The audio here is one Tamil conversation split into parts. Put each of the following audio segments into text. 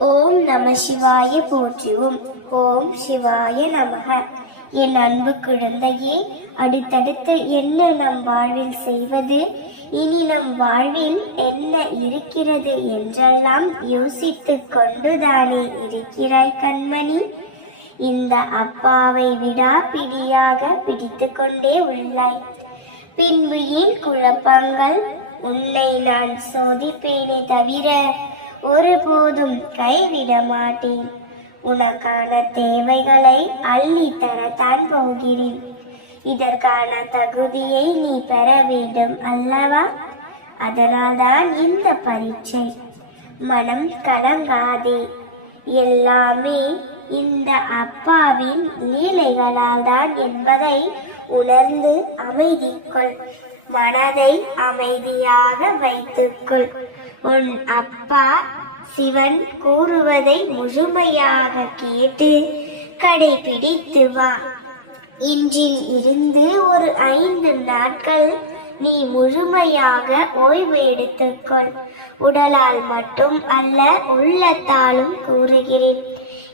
ஓம் நம சிவாய போற்றுவோம் ஓம் சிவாய நமக. என் அன்பு குழந்தையே அடுத்தடுத்து என்ன நம் வாழ்வில் செய்வது? இனி நம் வாழ்வில் என்ன இருக்கிறது என்றெல்லாம் யோசித்து கொண்டுதானே இருக்கிறாய் கண்மணி. இந்த அப்பாவை விடா பிடியாக பிடித்து கொண்டே உள்ளாய். பின்பு ஏன் குழப்பங்கள்? உன்னை நான் சோதிப்பேனே தவிர ஒருபோதும் கைவிட மாட்டேன். உனக்கான தேவைகளை அள்ளி தான் போகிறேன். இதற்கான தகுதியை நீ பெற வேண்டும் அல்லவா? அதனால்தான் இந்த பரீட்சை. மனம் கலங்காதே. எல்லாமே இந்த அப்பாவின் லீலைகளால் தான் என்பதை உணர்ந்து அமைதிக்குள். மனதை அமைதியாக வைத்துக்கொள். உன் அப்பா சிவன் கூறுவதை முழுமையாக கேட்டு கடைபிடித்து வா. இன்றில் இருந்து ஒரு ஐந்து நாட்கள் நீ முழுமையாக ஓய்வு எடுத்துக்கொள். உடலால் மட்டும் அல்ல உள்ளத்தாலும் கூறுகிறேன்.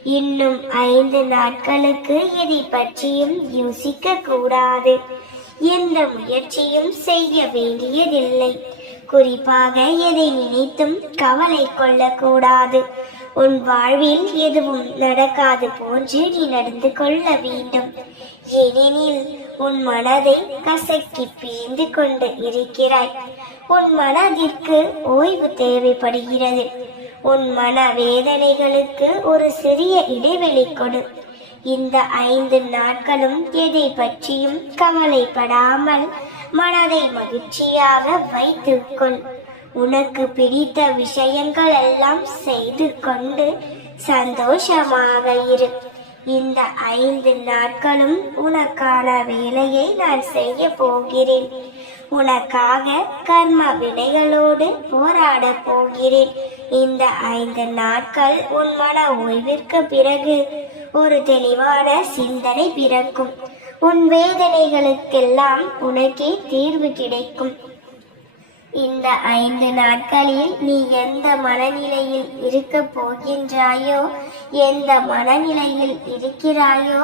இன்னும் ஐந்து நாட்களுக்கு எதை பற்றியும் யோசிக்க கூடாது எந்த முயற்சியும் செய்ய வேண்டியதில்லை. குறிப்பாக எதை நினைத்தும் கவலை கொள்ளக்கூடாது. உன் வாழ்வில் எதுவும் நடக்காது போன்று நீ நடந்து கொள்ள வேண்டும். ஏனெனில் உன் மனதை கசக்கி பிழிந்து கொண்டு இருக்கிறாய். உன் மனதிற்கு ஓய்வு தேவைப்படுகிறது. உன் மன வேதனைகளுக்கு ஒரு சிறிய இடைவெளி கொடு. இந்த ஐந்து நாட்களும் எதை பற்றியும் கவலைப்படாமல் மனதை மகிழ்ச்சியாக வைத்துக்கொள். உனக்கு பிடித்த விஷயங்கள் எல்லாம் செய்து கொண்டு சந்தோஷமாக இரு. இந்த ஐந்து நாட்களும் உனக்கான வேலையை நான் செய்ய போகிறேன். உனக்காக கர்ம வினைகளோடு போராட போகிறேன். இந்த ஐந்து நாட்கள் உன் மன ஓய்விற்கு பிறகு ஒரு தெளிவான சிந்தனை பிறக்கும். உன் வேதனைகளுக்கெல்லாம் உனக்கே தீர்வு கிடைக்கும். இந்த ஐந்து நாட்களில் நீ எந்த மனநிலையில் இருக்க போகின்றாயோ எந்த மனநிலையில் இருக்கிறாயோ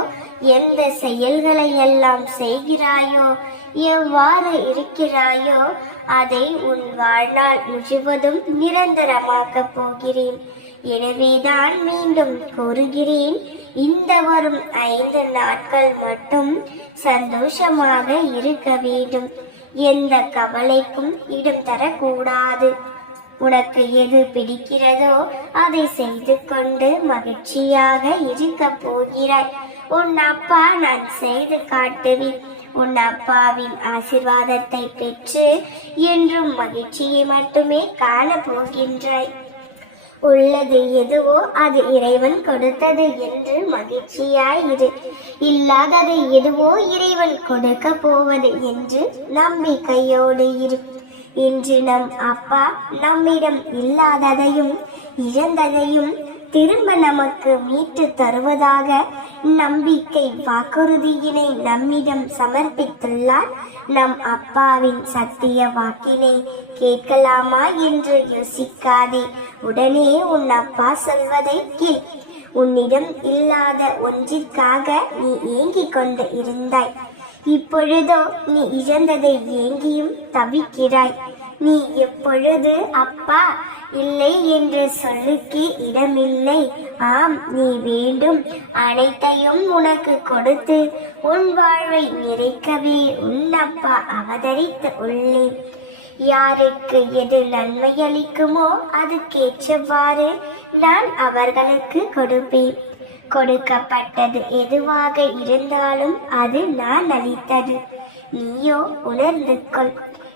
எந்த செயல்களை எல்லாம் செய்கிறாயோ எவ்வாறு இருக்கிறாயோ அதை உன் வாழ்நாள் முழுவதும் நிரந்தரமாக்கப் போகிறேன். எனவேதான் மீண்டும் கூறுகிறேன். இந்த வரும் ஐந்து நாட்கள் மட்டும் சந்தோஷமாக இருக்க வேண்டும். எந்த கவலைக்கும் இடம் தரக்கூடாது. உனக்கு எது பிடிக்கிறதோ அதை செய்து கொண்டு மகிழ்ச்சியாக இருக்க போகிறாய். உன் அப்பா நான் செய்து காட்டுவேன். உன் அப்பாவின் ஆசிர்வாதத்தை பெற்று என்றும் மகிழ்ச்சியை மட்டுமே காண போகின்றாய். உள்ளது எதுவோ அது இறைவன் கொடுத்தது என்று மகிழ்ச்சியாயிரு இல்லாதது எதுவோ இறைவன் கொடுக்க போவது என்று நம்பிக்கையோடு இரு. இன்று நம் அப்பா நம்மிடம் இல்லாததையும் இழந்ததையும் திரும்ப நமக்கு மீட்டு தருவதாக நம்பிக்கை வாக்குறுதியினை நம்மிடம் சமர்ப்பித்துள்ளார். நம் அப்பாவின் சத்திய வாக்கினை கேட்கலாமா என்று யோசிக்காதே. உடனே உன் அப்பா சொல்வதை கேள். உன்னிடம் இல்லாத ஒன்றிற்காக நீ ஏங்கிக் கொண்டு இருந்தாய். இப்பொழுதோ நீ இழந்ததை ஏங்கியும் தவிக்கிறாய். நீ எப்பொழுது அப்பா இல்லை என்று சொல்லுக்கு இடமில்லை. ஆம் நீ வேண்டும். அனைத்தையும் உனக்கு கொடுத்து உன் வாழ்வை நிறைக்கவே உன் அப்பா அவதரித்து உள்ளேன். யாருக்கு எது நன்மை அளிக்குமோ அதுக்கேற்றவாறு நான் அவர்களுக்கு கொடுப்பேன். கொடுக்கப்பட்டது எதுவாக இருந்தாலும் அது நான் அளித்தது. நீயோ உணர்ந்து கொள்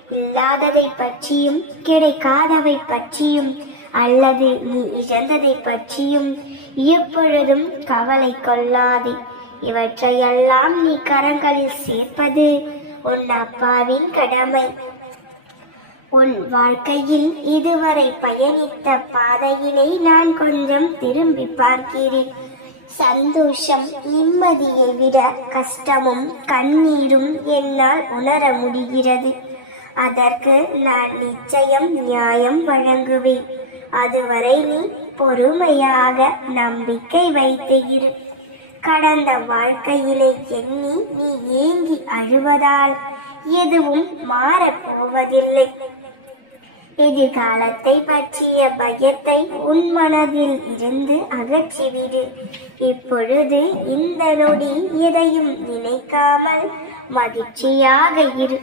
இல்லாததை பற்றியும் கிடைக்காதவை பற்றியும் அல்லது நீ இழந்ததை பற்றியும் எப்பொழுதும் கவலை கொள்ளாதே. இவற்றையெல்லாம் நீ கரங்களில் சேர்ப்பது உன் அப்பாவின் கடமை. உன் வாழ்க்கையில் இதுவரை பயணித்த பாதையினை நான் கொஞ்சம் திரும்பி பார்க்கிறேன். சந்தோஷம் நிம்மதியை விட கஷ்டமும் கண்ணீரும் என்னால் உணர முடிகிறது. அதற்கு நான் நிச்சயம் நியாயம் வழங்குவேன். அதுவரை நீ பொறுமையாக நம்பிக்கை வைத்து இரு. கடந்த வாழ்க்கையிலே எண்ணி நீ ஏங்கி அழுவதால் எதுவும் மாறப்போவதில்லை எதிர்காலத்தை பற்றிய பயத்தை உன் மனதில் இருந்து அகற்றிவிடு. இப்பொழுது இந்த நொடி எதையும் நினைக்காமல் மகிழ்ச்சியாக இரு.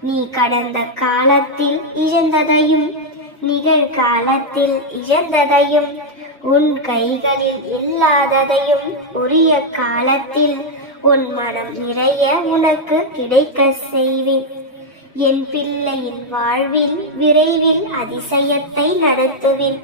நீ கடந்த காலத்தில் இழந்ததையும் நிகழ்காலத்தில் இழந்ததையும் உன் கைகளில் இல்லாததையும் உரிய காலத்தில் உன் மனம் நிறைய உனக்கு கிடைக்க செய்வேன். என் பிள்ளையின் வாழ்வில் விரைவில் அதிசயத்தை நடத்துவேன்.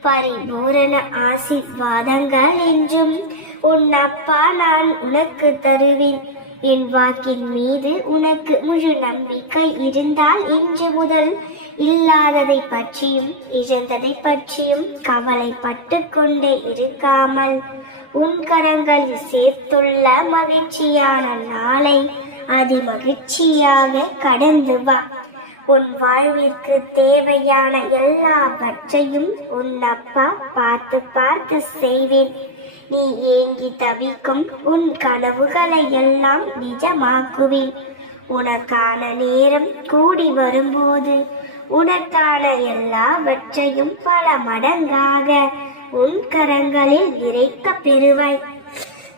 பரிபூரண ஆசிர்வாதங்கள் என்றும் உன் அப்பா நான் உனக்கு தருவேன். என் வாக்கின் மீது உனக்கு முழு நம்பிக்கை இருந்தால் இன்று முதல் இல்லாததை பற்றியும் இழந்ததை பற்றியும் கவலைப்பட்டு கொண்டே இருக்காமல் உன் கரங்களில் சேர்த்துள்ள மகிழ்ச்சியான நாளை அதி மகிழ்ச்சியாக கடந்து வா. உன் வாழ்விற்கு தேவையான எல்லாவற்றையும் உன் அப்பா பார்த்து பார்த்து செய்வேன். நீ ஏங்கி தவிக்கும் உன் கனவுகளை எல்லாம் நிஜமாக்குவேன். உனக்கான நேரம் கூடி வரும்போது உனக்கான எல்லாவற்றையும் பல மடங்காக உன் கரங்களில் நிறைக்க பெறுவாய்.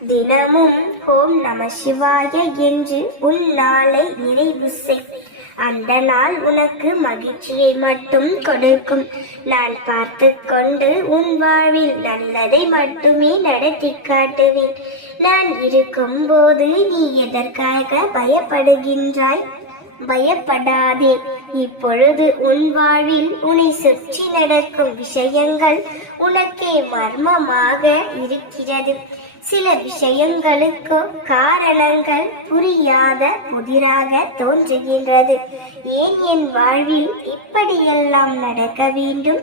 தினமும் ஓம் நம சிவாய என்று உன் நாளை நிறைவு செய். அந்த நாள் உனக்கு மகிழ்ச்சியை மட்டும் கொடுக்கும். நான் பார்த்து கொண்டு உன் வாழ்வில் நல்லதை மட்டுமே நடத்தி காட்டுவேன். நான் இருக்கும் போது நீ எதற்காக பயப்படுகின்றாய்? பயப்படாதே. இப்பொழுது உன் வாழ்வில் உன்னை சுற்றி நடக்கும் விஷயங்கள் உனக்கே மர்மமாக இருக்கிறது. சில விஷயங்களுக்கு காரணங்கள் புரியாத புதிராக தோன்றுகின்றது. ஏன் என் வாழ்வில் இப்படியெல்லாம் நடக்க வேண்டும்?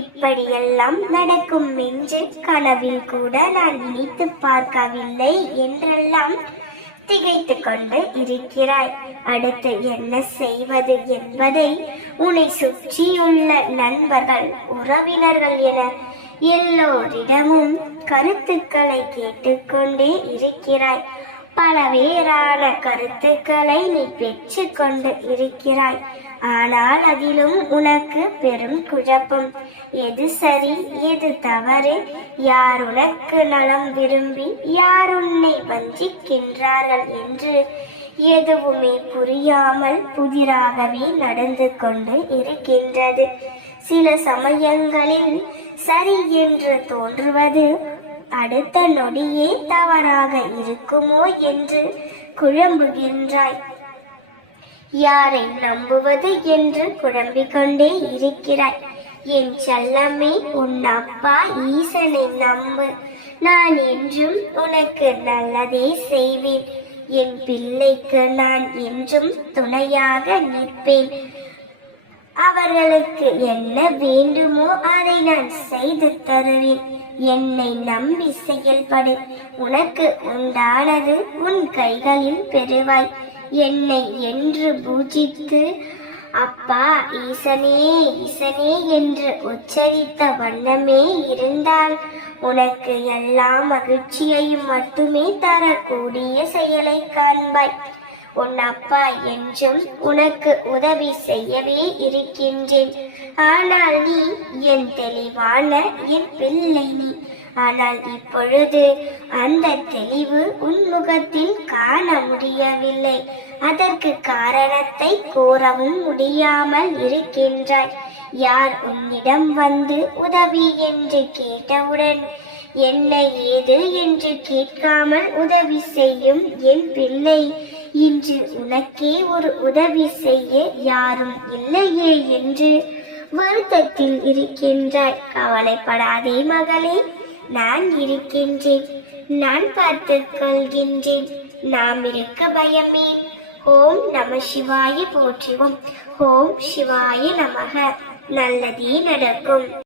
இப்படியெல்லாம் நடக்கும் என்று கனவில் கூட நான் நினைத்து பார்க்கவில்லை என்றெல்லாம் திகைத்து கொண்டு இருக்கிறாய். அடுத்து என்ன செய்வது என்பதை உன்னை சுற்றியுள்ள நண்பர்கள் உறவினர்கள் என எல்லோரிடமும் கருத்துக்களை கேட்டுக்கொண்டே இருக்கிறாய். பலவேறான கருத்துக்களை நீ பெற்றுக்கொண்டு இருக்கிறாய். ஆனால் அதிலும் உனக்கு பெரும் குழப்பம். எது சரி எது தவறு? யார் உனக்கு நலம் விரும்பி யார் உன்னை வஞ்சிக்கின்றார்கள் என்று? எதுவுமே புரியாமல் புதிராகவே நடந்து கொண்டு இருக்கின்றது. சில சமயங்களில் சரி என்று தோன்றுவது அடுத்த நொடியே தவறாக இருக்குமோ என்று குழம்புகின்றாய். யாரை நம்புவது என்று குழம்பிக் கொண்டே இருக்கிறாய். என் செல்லமே உன் அப்பா ஈசனை நம்பு. நான் என்றும் உனக்கு நல்லதே செய்வேன். என் பிள்ளைக்கு நான் என்றும் துணையாக நிற்பேன். அவர்களுக்கு என்ன வேண்டுமோ அதை நான் செய்து தருவேன். என்னை நம்பி செயல்படு உனக்கு உண்டானது உன் கைகளில் பெறுவாய். என்னை என்று பூஜித்து அப்பா ஈசனே ஈசனே என்று உச்சரித்த வண்ணமே இருந்தால் உனக்கு எல்லா மகிழ்ச்சியையும் மட்டுமே தரக்கூடிய செயலை காண்பாய். உன் அப்பா என்றும் உனக்கு உதவி செய்யவே இருக்கின்றேன். ஆனால் நீ என் தெளிவான என் பிள்ளை நீ. ஆனால் இப்பொழுது அந்த தெளிவு உன் முகத்தில் காண முடியவில்லை. அதற்கு காரணத்தை கூறவும் முடியாமல் இருக்கின்றாய். யார் உன்னிடம் வந்து உதவி என்று கேட்டவுடன் என்ன ஏது என்று கேட்காமல் உதவி செய்யும் என் பிள்ளை? இன்று உனக்கே ஒரு உதவி செய்ய யாரும் இல்லையே என்று வருத்தத்தில் இருக்கின்றாய். கவலைப்படாதே மகளே நான் இருக்கின்றேன். நான் பார்த்துக் கொள்கின்றேன். நாம் இருக்க பயமே. ஓம் நம சிவாய போற்றுவோம். ஓம் சிவாய நமக. நல்லதே நடக்கும்.